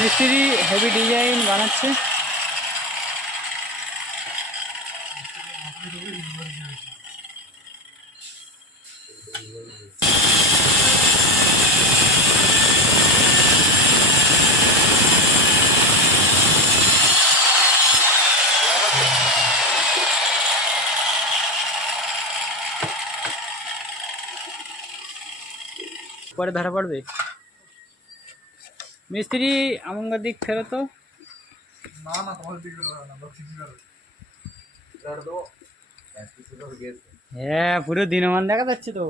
মিস্ত্রি heavy design বানাচ্ছে। পরে ধরা পড়বে? মিস্ত্রি আমার দিক ফেরতো না না তোমার দিকে। হ্যাঁ পুরো দিনমান দেখা যাচ্ছে তো।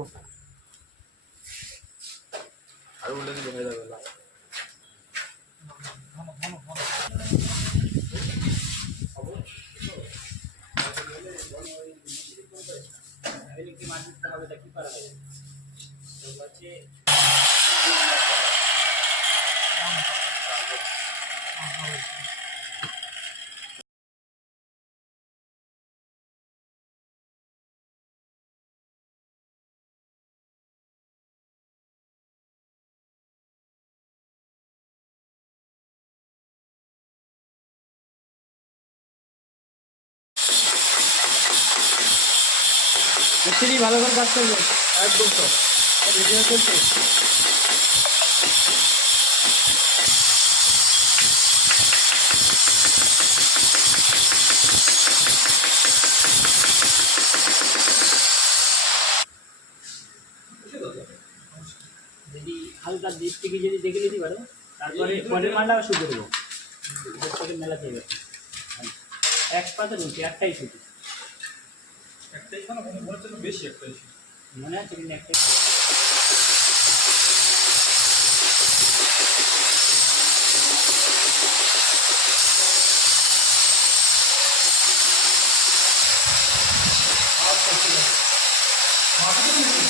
মিস্ত্রি ভালো করে কাজ করবে একদম তো। ভিডিও চলছে যদি হালকা দিক থেকে যদি দেখে নিতে পারো তারপরে পরের মালটা শুরু করব থেকে মেলা এক পাতা ঢুকছে একটাই শুধু। একটাই বেশি একটাই মনে আছে কিন্তু একটাই? மாப்பிள்ளை